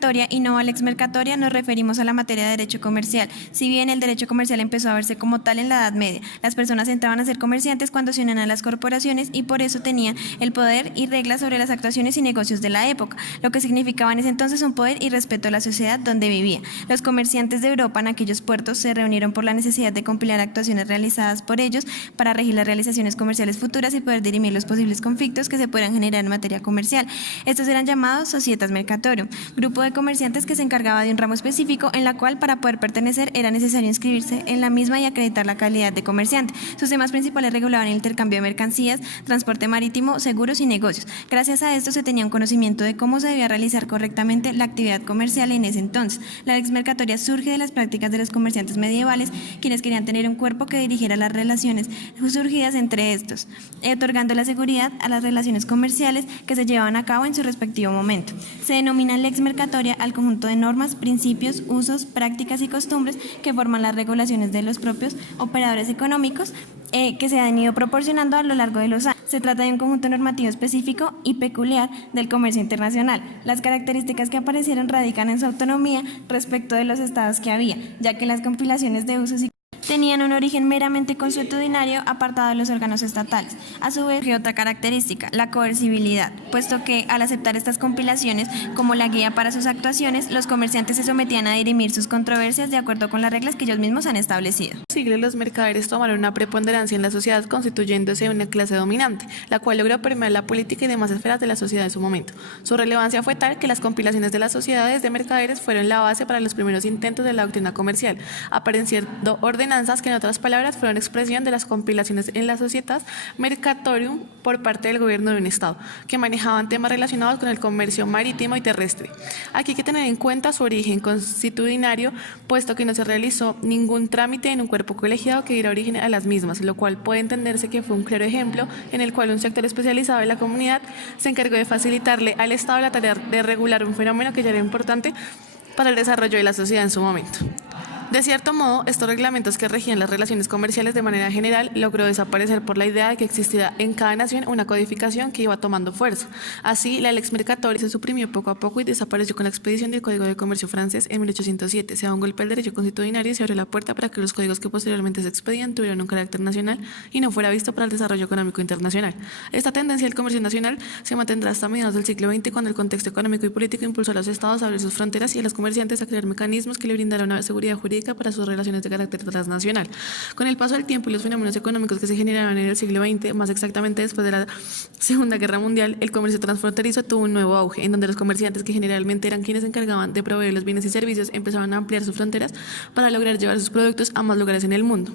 mercatoria y nova lex mercatoria nos referimos a la materia de derecho comercial. Si bien el derecho comercial empezó a verse como tal en la Edad Media, las personas entraban a ser comerciantes cuando se unían a las corporaciones y por eso tenían el poder y reglas sobre las actuaciones y negocios de la época, lo que significaba en ese entonces un poder y respeto a la sociedad donde vivía. Los comerciantes de Europa en aquellos puertos se reunieron por la necesidad de compilar actuaciones realizadas por ellos para regir las realizaciones comerciales futuras y poder dirimir los posibles conflictos que se puedan generar en materia comercial. Estos eran llamados societas mercatorum, grupo de comerciantes que se encargaba de un ramo específico en la cual para poder pertenecer era necesario inscribirse en la misma y acreditar la calidad de comerciante. Sus temas principales regulaban el intercambio de mercancías, transporte marítimo, seguros y negocios. Gracias a esto se tenía un conocimiento de cómo se debía realizar correctamente la actividad comercial en ese entonces. La lex mercatoria surge de las prácticas de los comerciantes medievales, quienes querían tener un cuerpo que dirigiera las relaciones surgidas entre estos, otorgando la seguridad a las relaciones comerciales que se llevaban a cabo en su respectivo momento. Se denomina lex mercatoria al conjunto de normas, principios, usos, prácticas y costumbres que forman las regulaciones de los propios operadores económicos que se han ido proporcionando a lo largo de los años. Se trata de un conjunto normativo específico y peculiar del comercio internacional. Las características que aparecieron radican en su autonomía respecto de los estados que había, ya que las compilaciones de usos y tenían un origen meramente consuetudinario apartado de los órganos estatales. A su vez, otra característica, la coercibilidad, puesto que al aceptar estas compilaciones como la guía para sus actuaciones, los comerciantes se sometían a dirimir sus controversias de acuerdo con las reglas que ellos mismos han establecido. Siglos los mercaderes tomaron una preponderancia en la sociedad constituyéndose una clase dominante, la cual logró permear la política y demás esferas de la sociedad en su momento. Su relevancia fue tal que las compilaciones de las sociedades de mercaderes fueron la base para los primeros intentos de la doctrina comercial, apareciendo ordenanzas que en otras palabras fueron expresión de las compilaciones en las societas mercatorium por parte del gobierno de un estado, que manejaban temas relacionados con el comercio marítimo y terrestre. Aquí hay que tener en cuenta su origen constitucionario, puesto que no se realizó ningún trámite en un cuerpo colegiado que diera origen a las mismas, lo cual puede entenderse que fue un claro ejemplo en el cual un sector especializado de la comunidad se encargó de facilitarle al Estado la tarea de regular un fenómeno que ya era importante para el desarrollo de la sociedad en su momento. De cierto modo, estos reglamentos que regían las relaciones comerciales de manera general logró desaparecer por la idea de que existiera en cada nación una codificación que iba tomando fuerza. Así, la lex mercatoria se suprimió poco a poco y desapareció con la expedición del Código de Comercio francés en 1807. Se da un golpe al derecho constitucional y se abrió la puerta para que los códigos que posteriormente se expedían tuvieran un carácter nacional y no fuera visto para el desarrollo económico internacional. Esta tendencia del comercio nacional se mantendrá hasta mediados del siglo XX, cuando el contexto económico y político impulsó a los estados a abrir sus fronteras y a los comerciantes a crear mecanismos que le brindaran una seguridad jurídica para sus relaciones de carácter transnacional. Con el paso del tiempo y los fenómenos económicos que se generaron en el siglo XX, más exactamente después de la Segunda Guerra Mundial, el comercio transfronterizo tuvo un nuevo auge, en donde los comerciantes, que generalmente eran quienes se encargaban de proveer los bienes y servicios, empezaron a ampliar sus fronteras para lograr llevar sus productos a más lugares en el mundo.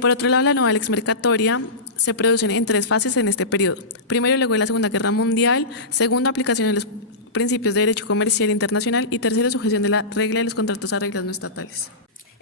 Por otro lado, la nueva lex mercatoria se produce en tres fases en este periodo. Primero, luego de la Segunda Guerra Mundial. Segundo, aplicación de los principios de derecho comercial internacional. Y tercero, sujeción de la regla de los contratos a reglas no estatales.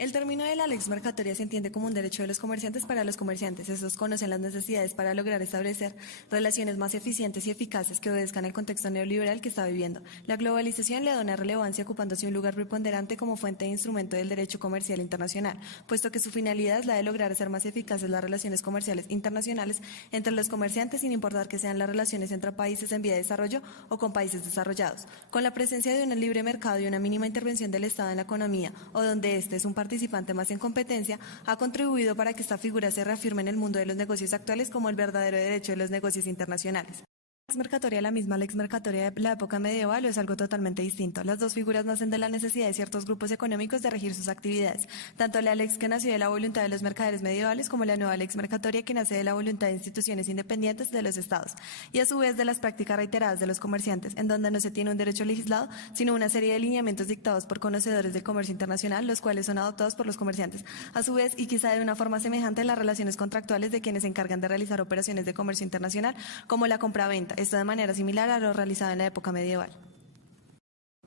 El término de la lex mercatoria se entiende como un derecho de los comerciantes para los comerciantes. Estos conocen las necesidades para lograr establecer relaciones más eficientes y eficaces que obedezcan al contexto neoliberal que está viviendo. La globalización le da una relevancia ocupándose un lugar preponderante como fuente e instrumento del derecho comercial internacional, puesto que su finalidad es la de lograr hacer más eficaces las relaciones comerciales internacionales entre los comerciantes, sin importar que sean las relaciones entre países en vía de desarrollo o con países desarrollados. Con la presencia de un libre mercado y una mínima intervención del Estado en la economía, o donde este es un participante más en competencia, ha contribuido para que esta figura se reafirme en el mundo de los negocios actuales como el verdadero derecho de los negocios internacionales. La lex mercatoria, la misma lex mercatoria de la época medieval, o es algo totalmente distinto. Las dos figuras nacen de la necesidad de ciertos grupos económicos de regir sus actividades. Tanto la lex que nació de la voluntad de los mercaderes medievales como la nueva lex mercatoria que nace de la voluntad de instituciones independientes de los estados y a su vez de las prácticas reiteradas de los comerciantes, en donde no se tiene un derecho legislado, sino una serie de lineamientos dictados por conocedores del comercio internacional, los cuales son adoptados por los comerciantes. A su vez, y quizá de una forma semejante, las relaciones contractuales de quienes se encargan de realizar operaciones de comercio internacional, como la compra-venta. Esto de manera similar a lo realizado en la época medieval.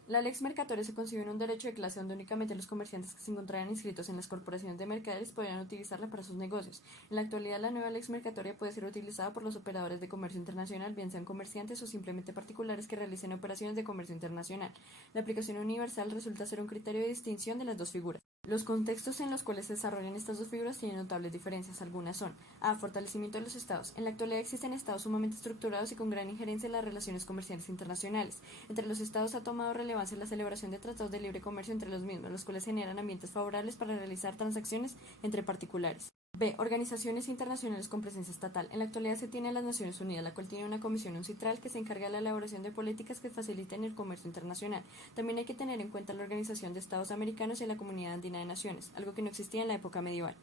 La lex mercatoria se concibe en un derecho de clase donde únicamente los comerciantes que se encontraran inscritos en las corporaciones de mercaderes podrían utilizarla para sus negocios. En la actualidad, la nueva lex mercatoria puede ser utilizada por los operadores de comercio internacional, bien sean comerciantes o simplemente particulares que realicen operaciones de comercio internacional. La aplicación universal resulta ser un criterio de distinción de las dos figuras. Los contextos en los cuales se desarrollan estas dos figuras tienen notables diferencias. Algunas son: A. Fortalecimiento de los estados. En la actualidad existen estados sumamente estructurados y con gran injerencia en las relaciones comerciales internacionales. Entre los estados ha tomado relevancia la celebración de tratados de libre comercio entre los mismos, los cuales generan ambientes favorables para realizar transacciones entre particulares. B. Organizaciones internacionales con presencia estatal. En la actualidad se tiene a las Naciones Unidas, la cual tiene una comisión UNCITRAL que se encarga de la elaboración de políticas que faciliten el comercio internacional. También hay que tener en cuenta la Organización de Estados Americanos y la Comunidad Andina de Naciones, algo que no existía en la época medieval.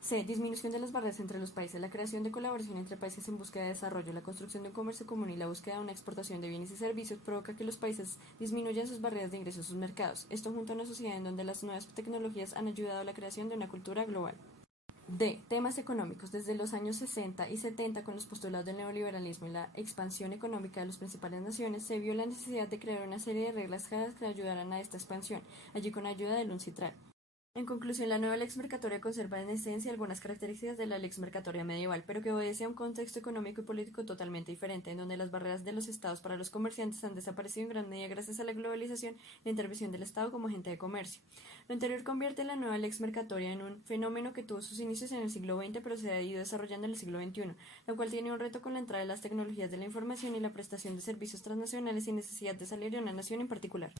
C. Disminución de las barreras entre los países. La creación de colaboración entre países en búsqueda de desarrollo, la construcción de un comercio común y la búsqueda de una exportación de bienes y servicios provoca que los países disminuyan sus barreras de ingreso a sus mercados. Esto junto a una sociedad en donde las nuevas tecnologías han ayudado a la creación de una cultura global. D. Temas económicos. Desde los años 60 y 70, con los postulados del neoliberalismo y la expansión económica de las principales naciones, se vio la necesidad de crear una serie de reglas claras que ayudaran a esta expansión, allí con ayuda del UNCITRAL. En conclusión, la nueva lex mercatoria conserva en esencia algunas características de la lex mercatoria medieval, pero que obedece a un contexto económico y político totalmente diferente, en donde las barreras de los estados para los comerciantes han desaparecido en gran medida gracias a la globalización y la intervención del Estado como agente de comercio. Lo anterior convierte la nueva lex mercatoria en un fenómeno que tuvo sus inicios en el siglo XX, pero se ha ido desarrollando en el siglo XXI, lo cual tiene un reto con la entrada de las tecnologías de la información y la prestación de servicios transnacionales sin necesidad de salir de una nación en particular.